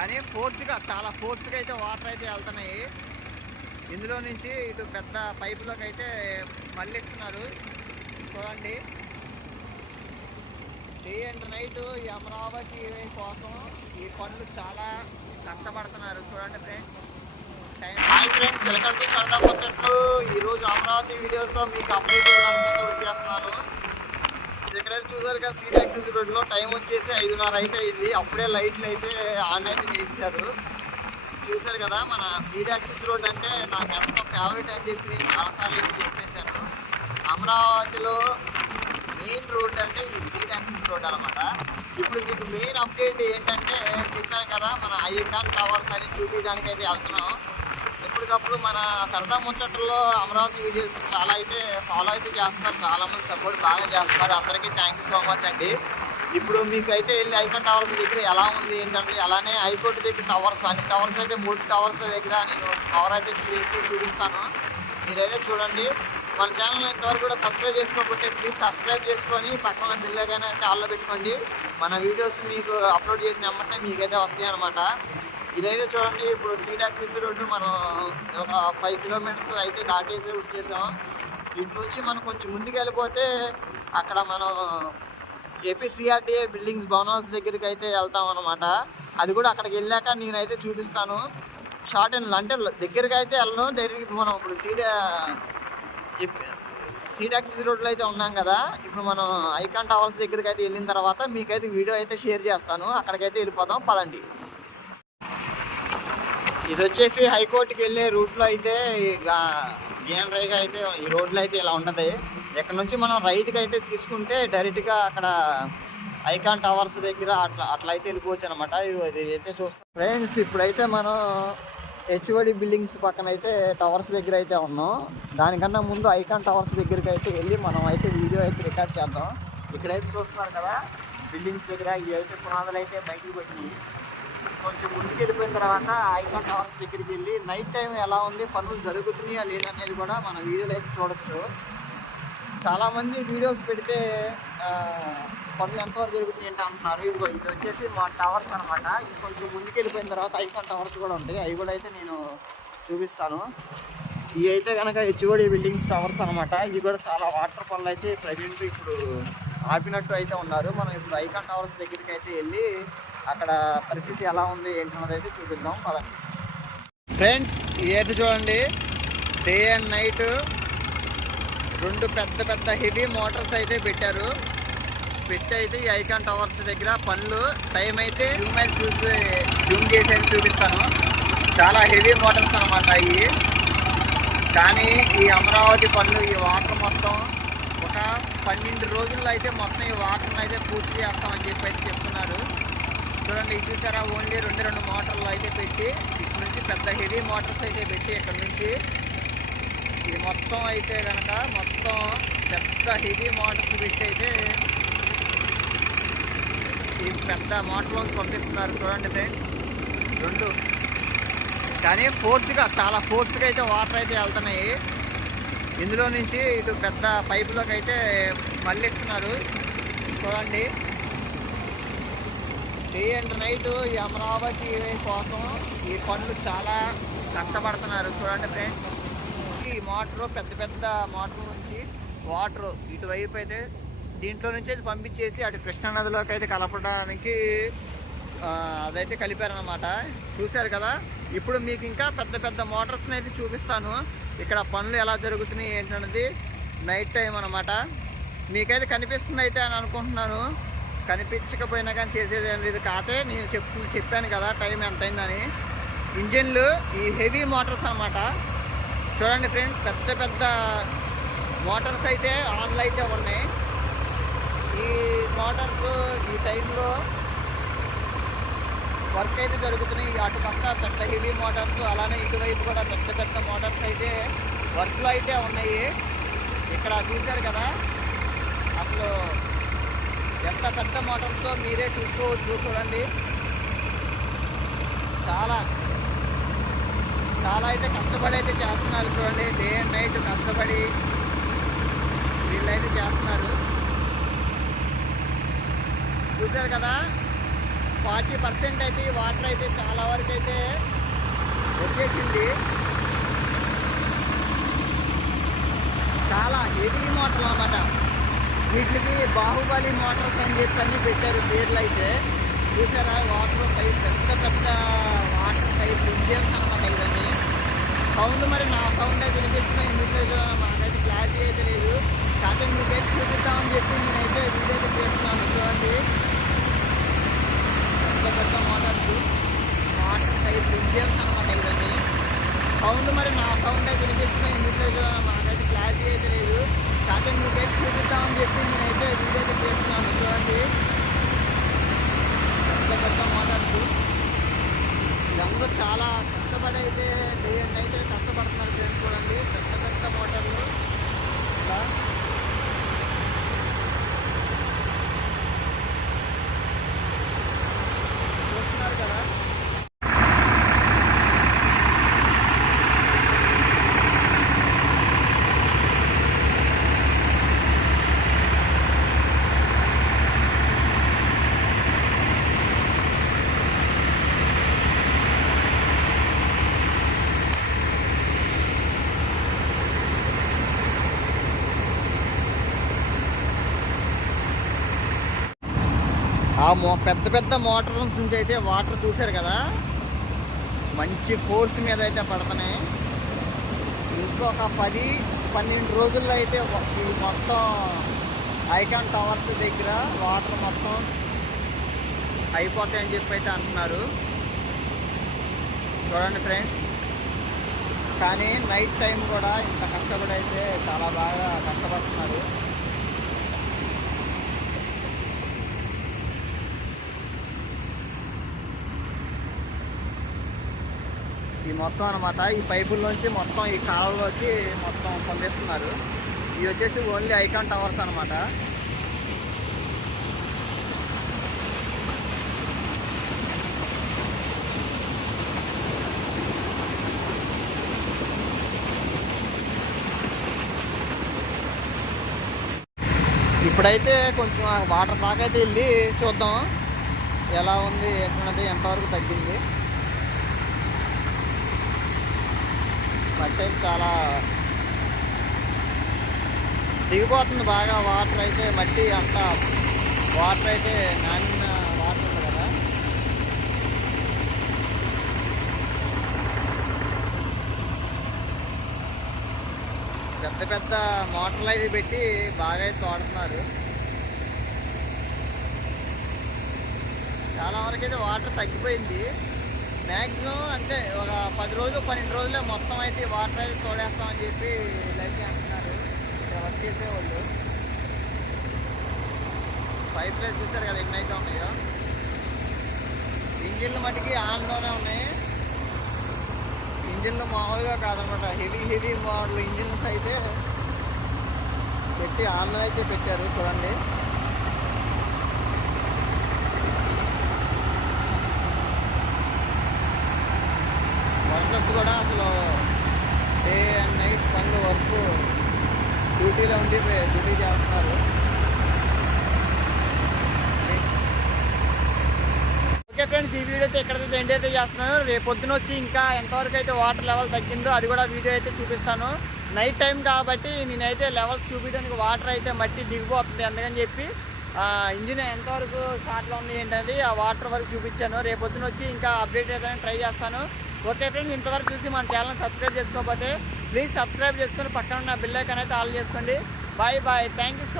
కానీ ఫోర్స్గా చాలా ఫోర్స్గా అయితే వాటర్ అయితే వెళ్తున్నాయి. ఇందులో నుంచి ఇటు పెద్ద పైపులోకి అయితే మళ్ళీ ఇస్తున్నారు చూడండి. డే అండ్ నైట్ ఈ అమరావతి కోసం ఈ పనులు చాలా కష్టపడుతున్నారు. చూడండి friends. Hi friends welcome to సరదా ముచ్చట్లు ఈరోజు అమరావతి వీడియోతో మీకు అప్డేట్ చేయడానికి చేస్తున్నాను వచ్చేస్తున్నాను. ఎక్కడైతే చూసారు కదా సీట్ యాక్సెస్ రోడ్లో టైం వచ్చేసి ఐదున్నర అయితే అయింది. అప్పుడే లైట్లు అయితే ఆన్ అయితే చేశారు. చూశారు కదా మన సీట్ యాక్సెస్ రోడ్ అంటే నాకు ఎంతో ఫేవరెట్ అని చెప్పి నేను చాలాసార్లు అయితే చెప్పేశాను. అమరావతిలో మెయిన్ రోడ్ అంటే ఈ సీట్ యాక్సెస్ రోడ్ అనమాట ఇప్పుడు మీకు మెయిన్ అప్డేట్ ఏంటంటే చెప్పాను కదా మన ఐకాన్ టవర్స్ అని చూపించడానికి అయితే వెళ్తున్నాం. ఎప్పటికప్పుడు మన సరదా ముచ్చట్లో అమరావతి వీడియోస్ చాలా అయితే ఫాలో అయితే చేస్తున్నారు. చాలామంది సపోర్ట్ బాగా చేస్తున్నారు. అందరికీ థ్యాంక్ యూ సో మచ్ అండి. ఇప్పుడు మీకు అయితే వెళ్ళి ఐకాన్ టవర్స్ దగ్గర ఎలా ఉంది ఏంటంటే అలానే హైకోర్టు దగ్గర టవర్స్ అన్ని టవర్స్ అయితే మూడు టవర్స్ దగ్గర నేను టవర్ అయితే చేసి చూపిస్తాను. మీరైతే చూడండి. మన ఛానల్ ఇంతవరకు కూడా సబ్స్క్రైబ్ చేసుకోకపోతే ప్లీజ్ సబ్స్క్రైబ్ చేసుకొని పక్కన బిల్లగానే అయితే ఆల్లో పెట్టుకోండి. మన వీడియోస్ మీకు అప్లోడ్ చేసిన వెంటనే మీకైతే వస్తాయి అనమాట ఇదైతే చూడండి ఇప్పుడు సీడ్ యాక్సెస్ రోడ్డు మనం ఒక ఫైవ్ కిలోమీటర్స్ అయితే దాటేసి వచ్చేసాం. ఇటు నుంచి మనం కొంచెం ముందుకు వెళ్ళిపోతే అక్కడ మనం ఏపీసీఆర్టీఏ బిల్డింగ్స్ భవనాల్స్ దగ్గరికి అయితే వెళ్తాం అనమాట అది కూడా అక్కడికి వెళ్ళాక నేనైతే చూపిస్తాను. షార్ట్ అండ్ అంటే దగ్గరికి అయితే వెళ్ళను. డైరెక్ట్ మనం ఇప్పుడు సీడా సీడ్ యాక్సెస్ రోడ్లో అయితే ఉన్నాం కదా. ఇప్పుడు మనం ఐకాన్ టవర్స్ దగ్గరికి అయితే వెళ్ళిన తర్వాత మీకైతే వీడియో అయితే షేర్ చేస్తాను. అక్కడికైతే వెళ్ళిపోతాం పదండి. ఇది వచ్చేసి హైకోర్టుకి వెళ్ళే రూట్లో అయితే జిఎన్ రైగా అయితే ఈ రోడ్లో అయితే ఇలా ఉన్నది. ఇక్కడ నుంచి మనం రైట్కి అయితే తీసుకుంటే డైరెక్ట్గా అక్కడ ఐకాన్ టవర్స్ దగ్గర అట్లా అట్లా అయితే వెళ్ళిపోవచ్చు అనమాట ఇది అయితే చూస్తాం ఫ్రెండ్స్ ఇప్పుడైతే మనం హెచ్ఓడి బిల్డింగ్స్ పక్కన అయితే టవర్స్ దగ్గర అయితే ఉన్నాం. దానికన్నా ముందు ఐకాన్ టవర్స్ దగ్గరికి అయితే వెళ్ళి మనం అయితే వీడియో అయితే రికార్డ్ చేద్దాం. ఇక్కడైతే చూస్తున్నారు కదా బిల్డింగ్స్ దగ్గర ఇవి అయితే పునాదులు అయితే బయటకు వచ్చినాయి కొంచెం ముందుకి వెళ్ళిపోయిన తర్వాత ఐకాన్ టవర్స్ దగ్గరికి వెళ్ళి నైట్ టైం ఎలా ఉంది పనులు జరుగుతున్నాయా లేదనేది కూడా మన వీడియోలో అయితే చూడొచ్చు. చాలామంది వీడియోస్ పెడితే పనులు ఎంతవరకు జరుగుతున్నాయి ఏంటి అంటున్నారు. ఇదిగో ఇది వచ్చేసి మా టవర్స్ అనమాట ఇది కొంచెం ముందుకు వెళ్ళిపోయిన తర్వాత ఐకాన్ టవర్స్ కూడా ఉంటాయి. అవి కూడా అయితే నేను చూపిస్తాను. ఇవి అయితే కనుక హెచ్ఓడి బిల్డింగ్స్ టవర్స్ అనమాట ఇవి కూడా చాలా వాటర్ పనులు అయితే ప్రజెంట్ ఇప్పుడు ఆపినట్టు అయితే ఉన్నారు. మనం ఇప్పుడు ఐకాన్ టవర్స్ దగ్గరికి అయితే వెళ్ళి అక్కడ పరిస్థితి ఎలా ఉంది ఏంటన్నది అయితే చూపిద్దాం పదండి. ఫ్రెండ్స్ ఏది చూడండి. డే అండ్ నైట్ రెండు పెద్ద పెద్ద హెవీ మోటార్స్ అయితే పెట్టారు. పెట్టి అయితే ఈ ఐకాన్ టవర్స్ దగ్గర పనులు టైం అయితే జూమ్ అయితే చూసి జూమ్ చేసి అయితే చూపిస్తాను. చాలా హెవీ మోటార్స్ అనమాట ఇవి కానీ ఈ అమరావతి పనులు ఈ వాటర్ మొత్తం ఒక పన్నెండు రోజుల్లో అయితే మొత్తం ఈ వాటర్ని అయితే పూర్తి చేస్తామని చెప్పి అయితే చూడండి ఇది చూసారా? ఓన్లీ రెండు రెండు మోటార్లు అయితే పెట్టి ఇక్కడ నుంచి పెద్ద హెవీ మోటార్స్ అయితే పెట్టి ఇక్కడ నుంచి. ఇది మొత్తం అయితే కనుక మొత్తం పెద్ద హెవీ మోటార్స్ పెట్టి అయితే ఈ పెద్ద మోటార్లోకి పంపిస్తున్నారు చూడండి ఫ్రెండ్స్. రెండు. కానీ ఫోర్స్గా చాలా ఫోర్స్గా అయితే వాటర్ అయితే వెళ్తున్నాయి. ఇందులో నుంచి ఇటు పెద్ద పైపులోకి అయితే మళ్ళీ ఇస్తున్నారు చూడండి. డే అండ్ నైట్ ఈ అమరావతి కోసం ఈ పనులు చాలా కష్టపడుతున్నారు. చూడండి ఫ్రెండ్స్ ఈ మోటార్ పెద్ద పెద్ద మోటార్ నుంచి వాటర్ ఇటువైపు అయితే దీంట్లో నుంచి అయితే పంపించేసి అటు కృష్ణా నదిలోకి అయితే కలపడానికి అదైతే కలిపారనమాట చూశారు కదా ఇప్పుడు మీకు ఇంకా పెద్ద పెద్ద మోటార్స్ని అయితే చూపిస్తాను. ఇక్కడ పనులు ఎలా జరుగుతున్నాయి ఏంటన్నది నైట్ టైం అనమాట మీకైతే కనిపిస్తుంది అయితే అని అనుకుంటున్నాను. కనిపించకపోయినా కానీ చేసేదేం లేదు. కాతే నేను చెప్పు చెప్పాను కదా టైం ఎంత అయిందని ఇంజిన్లు ఈ హెవీ మోటార్స్ అన్నమాట. చూడండి ఫ్రెండ్స్ పెద్ద పెద్ద మోటార్స్ అయితే ఆన్లో అయితే ఉన్నాయి. ఈ మోటార్స్ ఈ టైంలో వర్క్ అయితే జరుగుతున్నాయి. అటు పక్క పెద్ద హెవీ మోటార్స్ అలానే ఇటువైపు కూడా పెద్ద పెద్ద మోటార్స్ అయితే వర్క్లో అయితే ఉన్నాయి. ఇక్కడ చూశారు కదా? అసలు ఎంత పెద్ద మోటార్స్తో మీరే చూసుకోవచ్చు చూడండి. చాలా చాలా అయితే కష్టపడి అయితే చేస్తున్నారు చూడండి. డే అండ్ నైట్ కష్టపడి వీళ్ళైతే చేస్తున్నారు. చూశారు కదా? ఫార్టీ పర్సెంట్ అయితే వాటర్ అయితే చాలా వరకు అయితే వచ్చేసింది. చాలా హెవీ వీటికి బాహుబలి మోటార్స్ అని చెప్పి అన్ని పెట్టారు పేర్లు అయితే. చూసారా? వాటర్ పైప్ పెద్ద పెద్ద వాటర్ పైప్ ఇంజన్స్ అనమాట ఇవన్నీ సౌండ్ మరి నా సౌండ్ అయితే వినిపిస్తున్నా ఇంగ్లీష్లో మాకైతే క్లారిటీ అయితే లేదు. కాకపోతే మీకైతే చూపిస్తామని చెప్పి నేనైతే వీడియో అయితే చేస్తున్నాను చూడండి పెద్ద పెద్ద మోటార్స్ వాటర్ పైప్ ఇంజన్స్ అనమాట ఇవన్నీ సౌండ్ మరి నా సౌండ్ అయితే వినిపిస్తున్నా ఇంగ్లీష్లో మాకైతే క్లారిటీ అయితే లేదు కాకపోతే మీకైతే చూపిద్దామని చెప్పి నేనైతే వీడియో అయితే చేస్తున్నాను చూడండి పెద్ద పెద్ద మోటార్స్ వీళ్ళందరూ చాలా కష్టపడి అయితే డే అండ్ నైట్ కష్టపడుతున్నారు ఫ్రెండ్స్ చూడండి. పెద్ద పెద్ద మోటార్లు. ఇలా చూస్తున్నారు కదా ఆ మో పెద్ద పెద్ద మోటార్ నుంచి అయితే వాటర్ చూశారు కదా? మంచి ఫోర్స్ మీద అయితే పడుతున్నాయి. ఇంకొక పది పన్నెండు రోజుల్లో అయితే ఈ మొత్తం ఐకాన్ టవర్స్ దగ్గర వాటర్ మొత్తం అయిపోతాయని చెప్పి అయితే అంటున్నారు. చూడండి ఫ్రెండ్స్. కానీ నైట్ టైం కూడా ఇంత కష్టపడి అయితే చాలా బాగా కష్టపడుతున్నారు. ఈ మొత్తం అనమాట ఈ పైపుల్లోంచి మొత్తం ఈ కాలంలోకి మొత్తం పంపిస్తున్నారు. ఇవి వచ్చేసి ఓన్లీ ఐకాన్ టవర్స్ అనమాట ఇప్పుడైతే కొంచెం వాటర్ దాకా అయితే వెళ్ళి చూద్దాం. ఎలా ఉంది ఎట్లున్నది ఎంతవరకు తగ్గింది. మట్టి అయితే చాలా దిగిపోతుంది బాగా. వాటర్ అయితే మట్టి అంతా వాటర్ అయితే నానిన వాటర్ ఉంది కదా. పెద్ద పెద్ద మోటార్లు అయితే పెట్టి బాగా అయితే తోడుతున్నారు. చాలా వరకు అయితే వాటర్ తగ్గిపోయింది. మ్యాక్సిమం అంటే ఒక పది రోజులు పన్నెండు రోజులే మొత్తం అయితే వాటర్ అయితే తోడేస్తామని చెప్పి లైక్ అంటున్నారు. ఇక్కడ వర్క్ చేసేవాళ్ళు. పైప్ లైన్ చూసారు కదా ఎన్నైతే అయితే ఉన్నాయో. ఇంజిన్లు మటుకి ఆన్లోనే ఉన్నాయి. ఇంజిన్లు మామూలుగా కాదనమాట. హెవీ హెవీ మోడల్ ఇంజిన్స్ అయితే పెట్టి ఆన్లో అయితే పెట్టారు చూడండి. వర్కర్స్ కూడా అసలు డే అండ్ నైట్ పనులు వర్క్. డ్యూటీలో ఉండి డ్యూటీ చేస్తున్నారు. ఓకే ఫ్రెండ్స్ ఈ వీడియో అయితే ఎక్కడైతే ఎండ్ అయితే చేస్తున్నాను రేపు పొద్దున వచ్చి ఇంకా ఎంతవరకు అయితే వాటర్ లెవెల్ తగ్గిందో అది కూడా వీడియో అయితే చూపిస్తాను. నైట్ టైం కాబట్టి నేనైతే లెవెల్స్ చూపించడానికి వాటర్ అయితే మట్టి దిగిపోతుంది అందుకని చెప్పి ఇంజిన్ ఎంతవరకు షార్ట్లో ఉంది ఏంటనేది ఆ వాటర్ వరకు చూపించాను. రేపు పొద్దున వచ్చి ఇంకా అప్డేట్ అయితే ట్రై చేస్తాను. ఓకే ఫ్రెండ్స్ ఇంతవరకు చూసి మన ఛానల్ సబ్స్క్రైబ్ చేసుకోకపోతే ప్లీజ్ సబ్స్క్రైబ్ చేసుకొని పక్కన ఉన్న బిల్ అయితే ఆల్ చేసుకోండి. Bye bye. Thank you so